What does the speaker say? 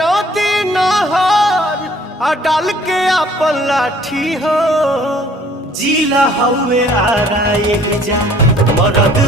नदी नहर आ डाल के अपन लाठी हो। जिला हवे आरा एक जा मरद